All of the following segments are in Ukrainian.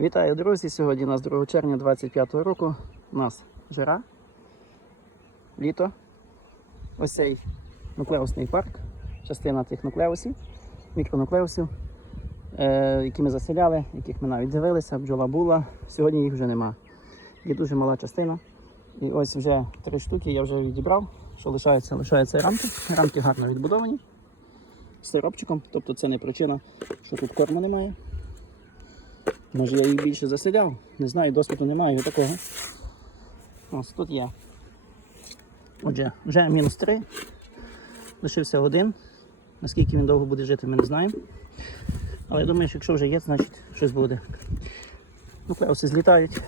Вітаю, друзі! Сьогодні у нас 2 червня 25 року. У нас жара, літо. Ось цей нуклеусний парк, частина тих нуклеусів, мікронуклеусів, е, які ми заселяли, яких ми навіть дивилися, бджола була. Сьогодні їх вже нема. Є дуже мала частина. І ось вже три штуки я вже відібрав. Що лишається? Лишаються рамки. Рамки гарно відбудовані. Сиропчиком, тобто це не причина, що тут корму немає. Може я їх більше заселяв, не знаю, досвіду немає такого. Ось тут є. Отже, вже мінус 3. Лишився один. Наскільки він довго буде жити, ми не знаємо. Але я думаю, що якщо вже є, значить щось буде. Ну, клеуси злітають.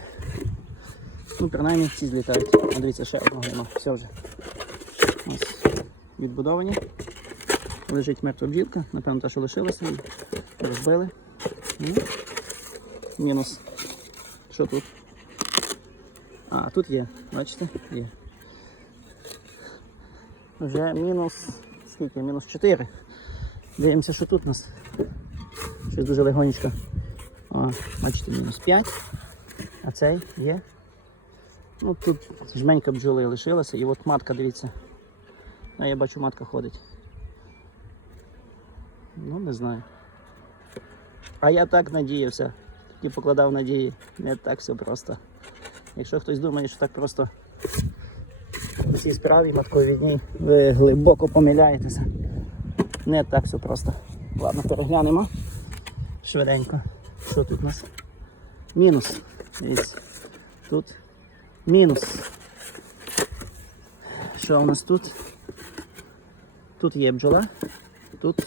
Ну, принаймні ці злітають. Дивіться, ще одного нема. Все вже. Ось. Відбудовані. Лежить мертва бджілка, напевно, те, що лишилося. Розбили. Ну. Мінус. Що тут? А, тут є, бачите? Є. Вже мінус. Скільки? Мінус 4. Дивимося, що тут у нас. Щось дуже легонечко. О, бачите, мінус 5. А цей є. Ну тут жменька бджоли лишилася. І от матка, дивіться. А я бачу, матка ходить. Ну, не знаю. А я так надіявся. І покладав надії. Не так все просто. Якщо хтось думає, що так просто у цій справі матковідній, ви глибоко помиляєтеся. Не так все просто. Ладно, переглянемо. Швиденько. Що тут у нас? Мінус. Тут мінус. Що у нас тут? Тут є бджола. Тут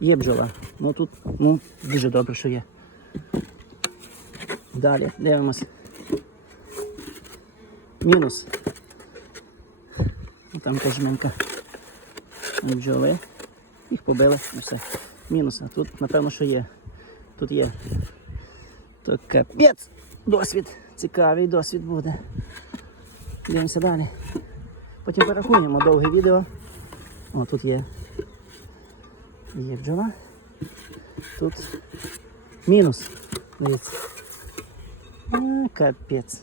є бджола. Ну тут ну, дуже добре, що є. Далі дивимось. Мінус. Ну, Там теж менка бджоли. Їх побили, і все. Мінус. А тут, напевно, що є. Тут є. То капець. Досвід. Цікавий досвід буде. Дивимося далі. Потім порахуємо довге відео. О, тут є. Є бджола. Тут мінус. Дивіться. А, капець.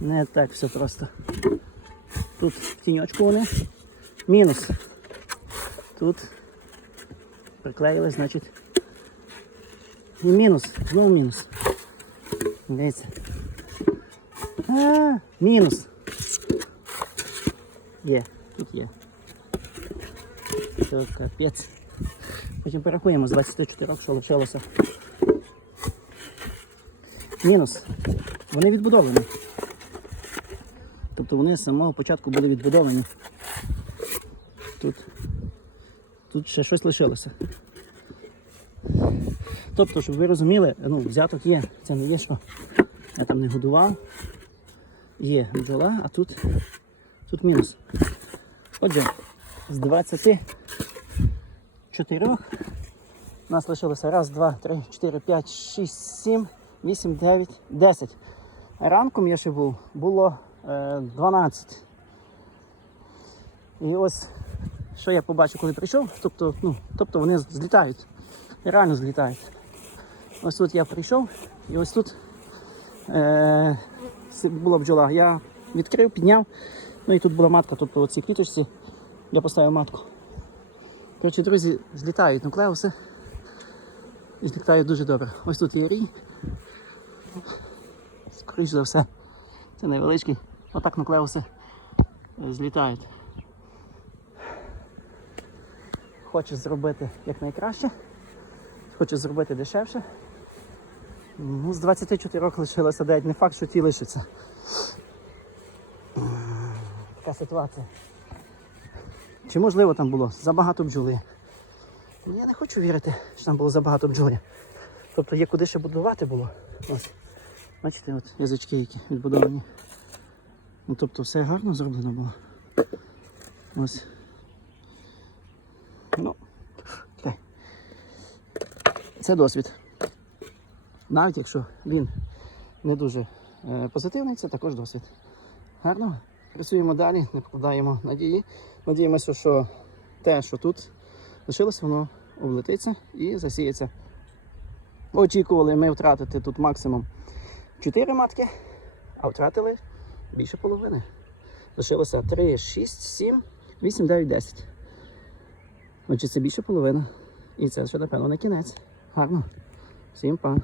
Не так все просто. Тут в тіньочку вони. Мінус. Тут приклеїли, значить. І мінус. Знову мінус. Дивіться. А, мінус. Є, тут є. Все, капець. Потім порахуємо з 24, що лишилося. Мінус. Вони відбудовані. Тобто вони з самого початку були відбудовані. Тут, тут ще щось лишилося. Тобто, щоб ви розуміли, ну, взяток є, це не є, що я там не годував. Є бджола, а тут, тут мінус. Отже, з 24 у нас лишилося раз, два, три, чотири, п'ять, шість, сім, вісім, дев'ять, десять. Ранком я ще був, було е, 12. І ось що я побачив, коли прийшов, тобто, ну, тобто вони злітають. Реально злітають. Ось тут я прийшов і ось тут е, була бджола. Я відкрив, підняв, ну і тут була матка, тобто оці квіточці я поставив матку. Коротше, друзі, злітають нуклеуси. І злітають дуже добре. Ось тут є рій. Скоріше за все, це невеличкий. Отак нуклеуси е, злітають. Хочу зробити якнайкраще. Хочу зробити дешевше. Ну, з 24 лишилося 9, не факт, що ті лишаться. Така ситуація. Чи можливо там було забагато бджоли? Я не хочу вірити, що там було забагато бджоли. Тобто є куди ще будувати було. Ось. Бачите, от язички які відбудовані. Ну, тобто все гарно зроблено було. Ось. Ну, так. Це досвід. Навіть якщо він не дуже е, позитивний, це також досвід. Гарно. Працюємо далі, не покладаємо надії. Надіємося, що те, що тут лишилось, воно облетиться і засіється Очікували ми втратити тут максимум 4 матки, а втратили більше половини. Лишилося 3, 6, 7, 8, 9, 10. Отже, це більше половини. І це ще, напевно, не кінець. Гарно. Всім па.